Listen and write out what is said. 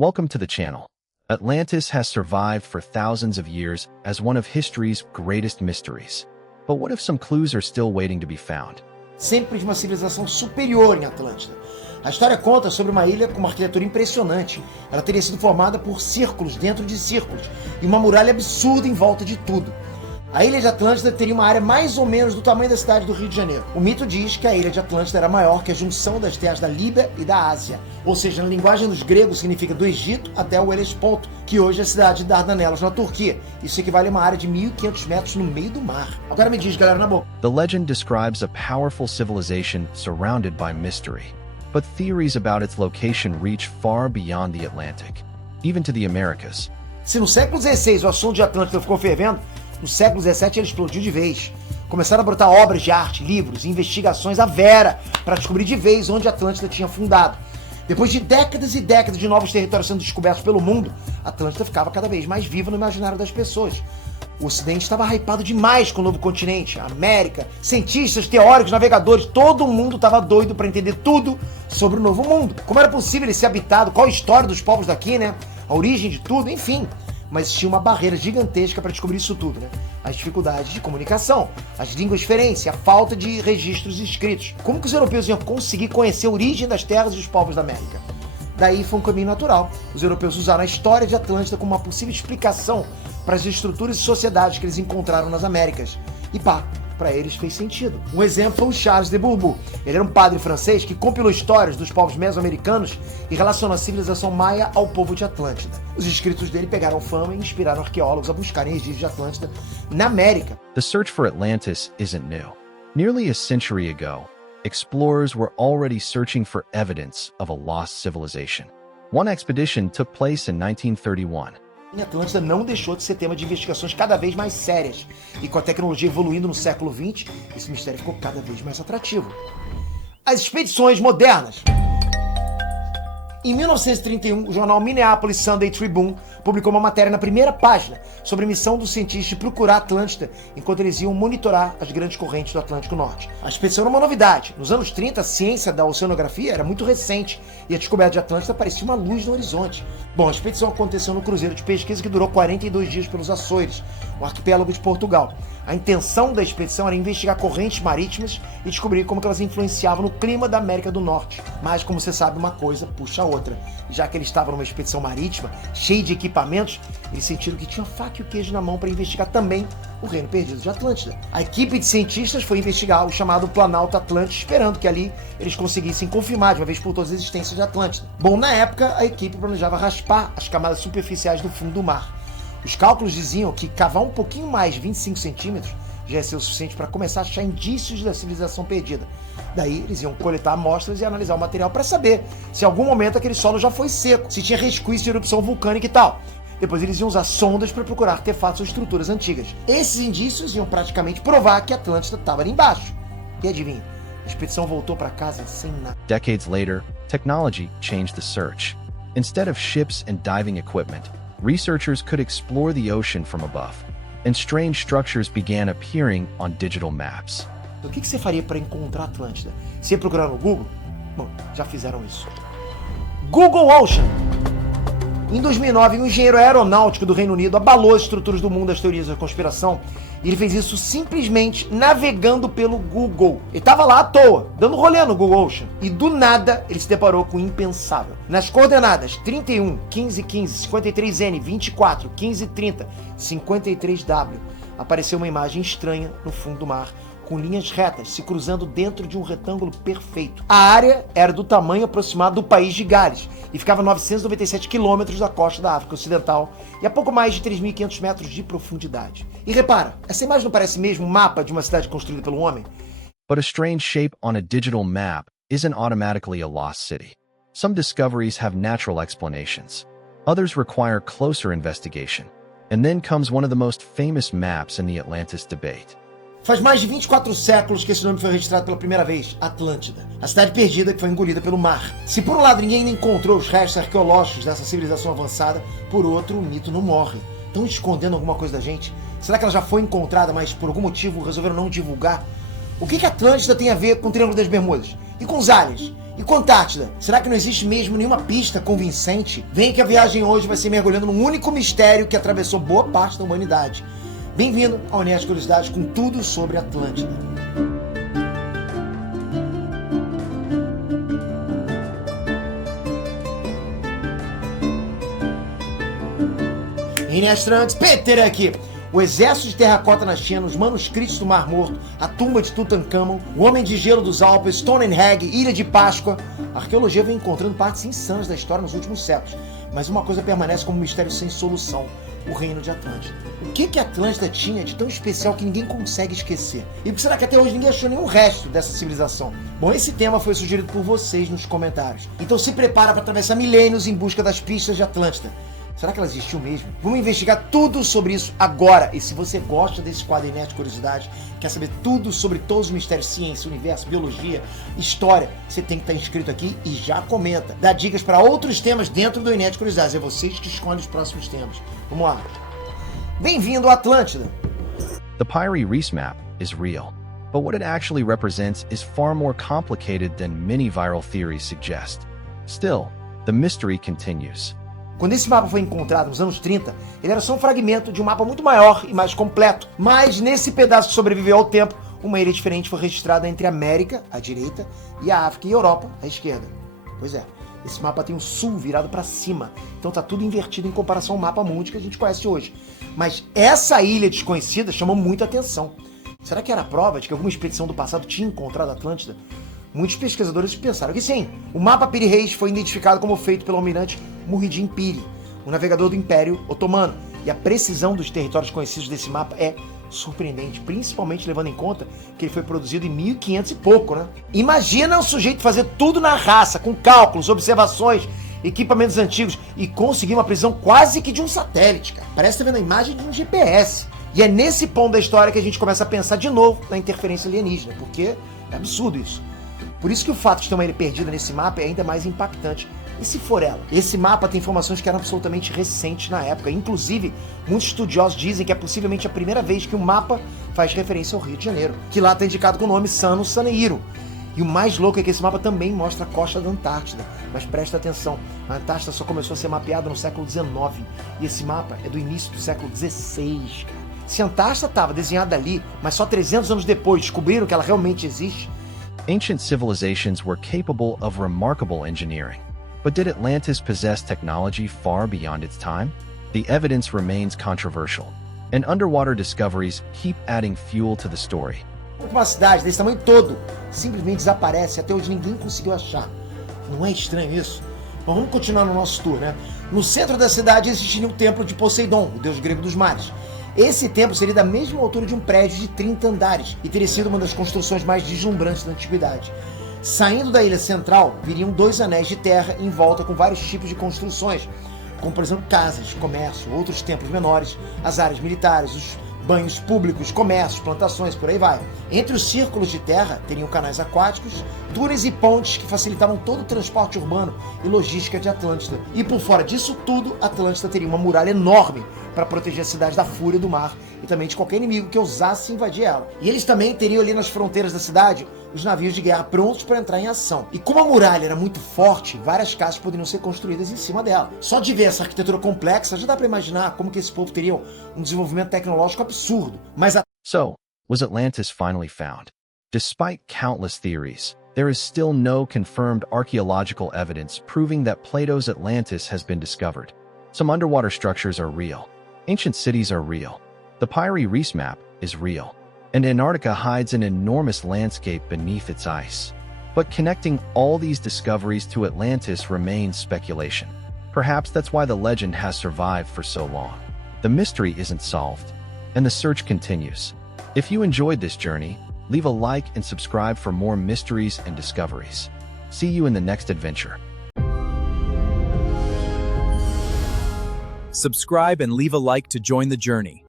Welcome to the channel. Atlantis has survived for thousands of years as one of history's greatest mysteries. But what if some clues are still waiting to be found? Sempre de uma civilização superior em Atlântida. A história conta sobre uma ilha com uma arquitetura impressionante. Ela teria sido formada por círculos dentro de círculos e uma muralha absurda em volta de tudo. A ilha de Atlântida teria uma área mais ou menos do tamanho da cidade do Rio de Janeiro. O mito diz que a ilha de Atlântida era maior que a junção das terras da Líbia e da Ásia. Ou seja, na linguagem dos gregos significa do Egito até o Helesponto, que hoje é a cidade de Dardanelos, na Turquia. Isso equivale a uma área de 1.500 metros no meio do mar. Agora me diz, galera, na boca. The legend describes a powerful civilization surrounded by mystery. But theories about its location reach far beyond the Atlantic, even to the Americas. Se no século XVI o assunto de Atlântida ficou fervendo, no século XVII ele explodiu de vez. Começaram a brotar obras de arte, livros e investigações à vera para descobrir de vez onde Atlântida tinha fundado. Depois de décadas e décadas de novos territórios sendo descobertos pelo mundo, Atlântida ficava cada vez mais viva no imaginário das pessoas. O Ocidente estava hypado demais com o novo continente, a América, cientistas, teóricos, navegadores, todo mundo estava doido para entender tudo sobre o novo mundo. Como era possível ele ser habitado, qual a história dos povos daqui, né? A origem de tudo, enfim. Mas tinha uma barreira gigantesca para descobrir isso tudo, né? As dificuldades de comunicação, as línguas diferentes, a falta de registros escritos. Como que os europeus iam conseguir conhecer a origem das terras e os povos da América? Daí foi um caminho natural. Os europeus usaram a história de Atlântida como uma possível explicação para as estruturas e sociedades que eles encontraram nas Américas. E pá, para eles fez sentido. Um exemplo foi o Charles de Bourbon. Ele era um padre francês que compilou histórias dos povos mesoamericanos e relacionou a civilização maia ao povo de Atlântida. Os escritos dele pegaram fama e inspiraram arqueólogos a buscarem registros de Atlântida na América. The search for Atlantis isn't new. Nearly a century ago, explorers were already searching for evidence of a lost civilization. One expedition took place in 1931. A Atlântida não deixou de ser tema de investigações cada vez mais sérias. E com a tecnologia evoluindo no século XX, esse mistério ficou cada vez mais atrativo. As expedições modernas. Em 1931, o jornal Minneapolis Sunday Tribune publicou uma matéria na primeira página sobre a missão dos cientistas de procurar Atlântida enquanto eles iam monitorar as grandes correntes do Atlântico Norte. A expedição era uma novidade. Nos anos 30, a ciência da oceanografia era muito recente e a descoberta de Atlântida parecia uma luz no horizonte. Bom, a expedição aconteceu no cruzeiro de pesquisa que durou 42 dias pelos Açores, o arquipélago de Portugal. A intenção da expedição era investigar correntes marítimas e descobrir como que elas influenciavam no clima da América do Norte. Mas, como você sabe, uma coisa puxa a outra. Já que eles estavam numa expedição marítima, cheia de equipamentos, eles sentiram que tinha faca e o queijo na mão para investigar também o reino perdido de Atlântida. A equipe de cientistas foi investigar o chamado Planalto Atlântico, esperando que ali eles conseguissem confirmar de uma vez por todas a existência de Atlântida. Bom, na época, a equipe planejava raspar as camadas superficiais do fundo do mar. Os cálculos diziam que cavar um pouquinho mais de 25 centímetros já ia ser o suficiente para começar a achar indícios da civilização perdida. Daí eles iam coletar amostras e analisar o material para saber se em algum momento aquele solo já foi seco, se tinha resquício de erupção vulcânica e tal. Depois eles iam usar sondas para procurar artefatos ou estruturas antigas. Esses indícios iam praticamente provar que a Atlântida estava ali embaixo. E adivinha, a expedição voltou para casa sem nada. Decades later, technology changed the search. Instead of ships and diving equipment, researchers could explore the ocean from above, and strange structures began appearing on digital maps. O que você faria para encontrar a Atlântida? Você ia procurar no Google? Bom, já fizeram isso. Google Ocean! Em 2009, um engenheiro aeronáutico do Reino Unido abalou as estruturas do mundo das teorias da conspiração e ele fez isso simplesmente navegando pelo Google. Ele estava lá à toa, dando rolê no Google Ocean. E do nada, ele se deparou com o impensável. Nas coordenadas 31, 15, 15, 53N, 24, 15, 30, 53W, apareceu uma imagem estranha no fundo do mar, com linhas retas se cruzando dentro de um retângulo perfeito. A área era do tamanho aproximado do país de Gales e ficava a 997 quilômetros da costa da África Ocidental e a pouco mais de 3.500 metros de profundidade. E repara, essa imagem não parece mesmo um mapa de uma cidade construída pelo homem? But a strange shape on a digital map isn't automatically a lost city. Some discoveries have natural explanations. Others require closer investigation. And then comes one of the most famous maps in the Atlantis debate. Faz mais de 24 séculos que esse nome foi registrado pela primeira vez, Atlântida, a cidade perdida que foi engolida pelo mar. Se por um lado ninguém ainda encontrou os restos arqueológicos dessa civilização avançada, por outro o mito não morre. Estão escondendo alguma coisa da gente? Será que ela já foi encontrada, mas por algum motivo resolveram não divulgar? O que a Atlântida tem a ver com o Triângulo das Bermudas? E com os aliens? E com Antártida, será que não existe mesmo nenhuma pista convincente? Vem que a viagem hoje vai ser mergulhando num único mistério que atravessou boa parte da humanidade. Bem-vindo ao Nerd Curiosidades com tudo sobre Atlântida. Inestrantes, Peter aqui. O exército de terracota na China, os manuscritos do Mar Morto, a tumba de Tutankhamon, o Homem de Gelo dos Alpes, Stonehenge, Ilha de Páscoa. A arqueologia vem encontrando partes insanas da história nos últimos séculos, mas uma coisa permanece como um mistério sem solução: o reino de Atlântida. O que Atlântida tinha de tão especial que ninguém consegue esquecer? E por que será que até hoje ninguém achou nenhum resto dessa civilização? Bom, esse tema foi sugerido por vocês nos comentários. Então se prepara para atravessar milênios em busca das pistas de Atlântida. Será que ela existiu mesmo? Vamos investigar tudo sobre isso agora. E se você gosta desse quadro Nerd Curiosidade, quer saber tudo sobre todos os mistérios, ciência, universo, biologia, história, você tem que estar inscrito aqui e já comenta. Dá dicas para outros temas dentro do Nerd Curiosidades. É vocês que escolhem os próximos temas. Vamos lá. Bem-vindo à Atlântida. The Piri Reis map is real, but what it actually represents is far more complicated than many viral theories suggest. Still, the mystery continues. Quando esse mapa foi encontrado nos anos 30, ele era só um fragmento de um mapa muito maior e mais completo. Mas nesse pedaço que sobreviveu ao tempo, uma ilha diferente foi registrada entre a América, à direita, e a África e a Europa, à esquerda. Pois é, esse mapa tem o sul virado para cima, então tá tudo invertido em comparação ao mapa mundi que a gente conhece hoje. Mas essa ilha desconhecida chamou muita atenção. Será que era prova de que alguma expedição do passado tinha encontrado a Atlântida? Muitos pesquisadores pensaram que sim. O mapa Piri Reis foi identificado como feito pelo almirante Muhyiddin Piri, um navegador do Império Otomano. E a precisão dos territórios conhecidos desse mapa é surpreendente, principalmente levando em conta que ele foi produzido em 1500 e pouco, né? Imagina um sujeito fazer tudo na raça, com cálculos, observações, equipamentos antigos e conseguir uma precisão quase que de um satélite, cara. Parece estar vendo a imagem de um GPS. E é nesse ponto da história que a gente começa a pensar de novo na interferência alienígena, porque é absurdo isso. Por isso que o fato de ter uma ilha perdida nesse mapa é ainda mais impactante. E se for ela? Esse mapa tem informações que eram absolutamente recentes na época. Inclusive, muitos estudiosos dizem que é possivelmente a primeira vez que o mapa faz referência ao Rio de Janeiro, que lá está indicado com o nome Sano Saneiro. E o mais louco é que esse mapa também mostra a costa da Antártida. Mas presta atenção, a Antártida só começou a ser mapeada no século XIX. E esse mapa é do início do século XVI. Se a Antártida estava desenhada ali, mas só 300 anos depois descobriram que ela realmente existe, Ancient civilizations were capable of remarkable engineering. But did Atlantis possess technology far beyond its time? The evidence remains controversial, and underwater discoveries keep adding fuel to the story. uma cidade desse tamanho todo simplesmente desaparece, até hoje ninguém conseguiu achar. Não é estranho isso? Mas vamos continuar no nosso tour, né? No centro da cidade existiria o templo de Poseidon, o deus grego dos mares. Esse templo seria da mesma altura de um prédio de 30 andares e teria sido uma das construções mais deslumbrantes da antiguidade. Saindo da ilha central, viriam 2 anéis de terra em volta com vários tipos de construções, como por exemplo casas, comércio, outros templos menores, as áreas militares, os banhos públicos, comércios, plantações, por aí vai. Entre os círculos de terra teriam canais aquáticos, túneis e pontes que facilitavam todo o transporte urbano e logística de Atlântida. E por fora disso tudo, Atlântida teria uma muralha enorme para proteger a cidade da fúria do mar e também de qualquer inimigo que ousasse invadir ela. E eles também teriam ali nas fronteiras da cidade os navios de guerra prontos para entrar em ação. E como a muralha era muito forte, várias casas poderiam ser construídas em cima dela. Só de ver essa arquitetura complexa, já dá para imaginar como que esse povo teria um desenvolvimento tecnológico absurdo. So, was Atlantis finally found? Despite countless theories, there is still no confirmed archaeological evidence proving that Plato's Atlantis has been discovered. Some underwater structures are real. Ancient cities are real. The Piri Reis map is real. And Antarctica hides an enormous landscape beneath its ice. But connecting all these discoveries to Atlantis remains speculation. Perhaps that's why the legend has survived for so long. The mystery isn't solved, and the search continues. If you enjoyed this journey, leave a like and subscribe for more mysteries and discoveries. See you in the next adventure. Subscribe and leave a like to join the journey.